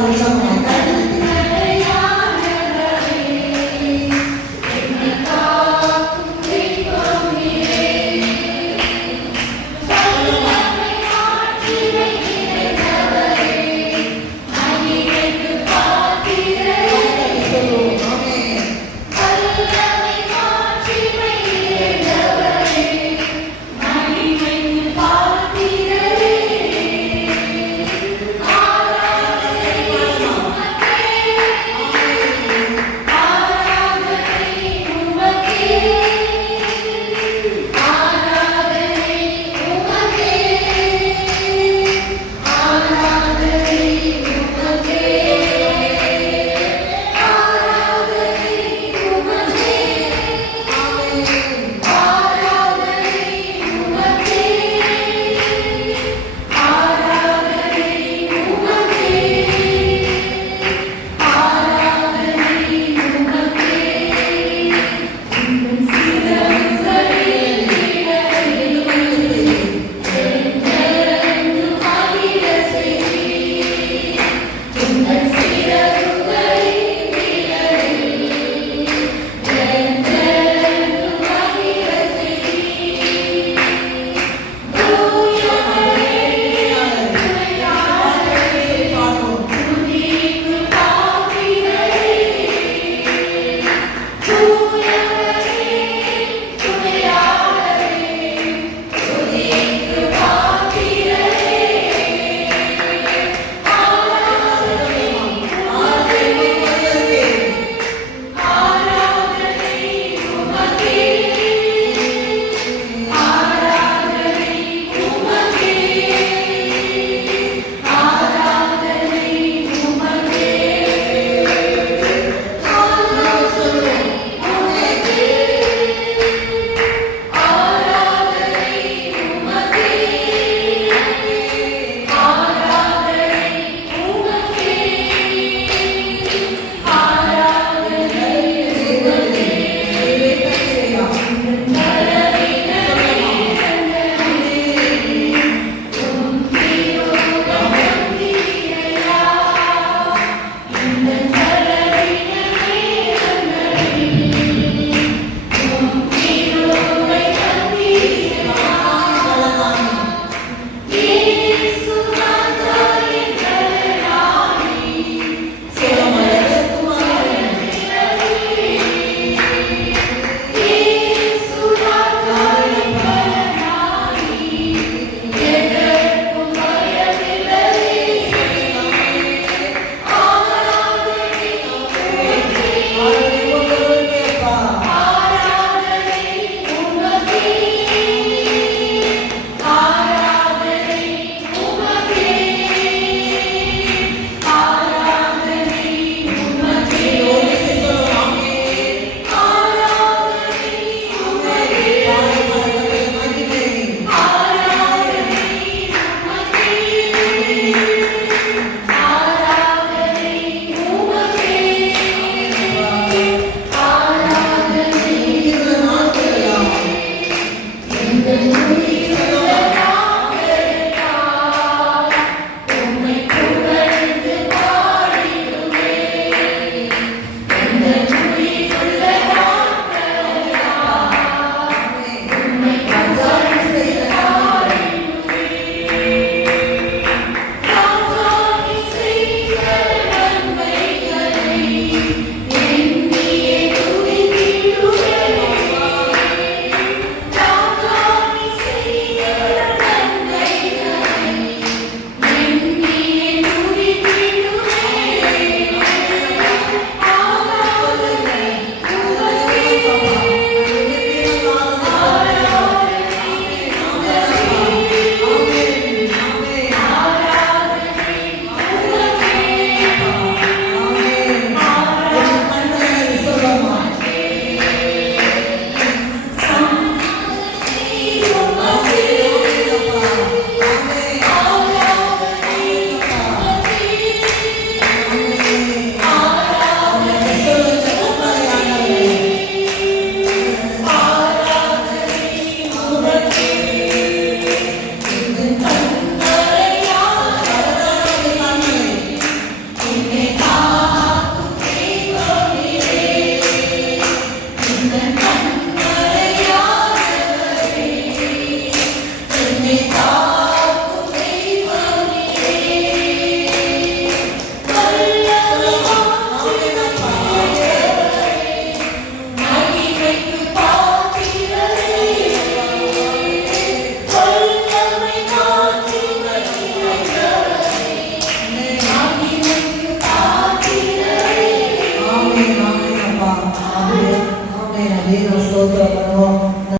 mucho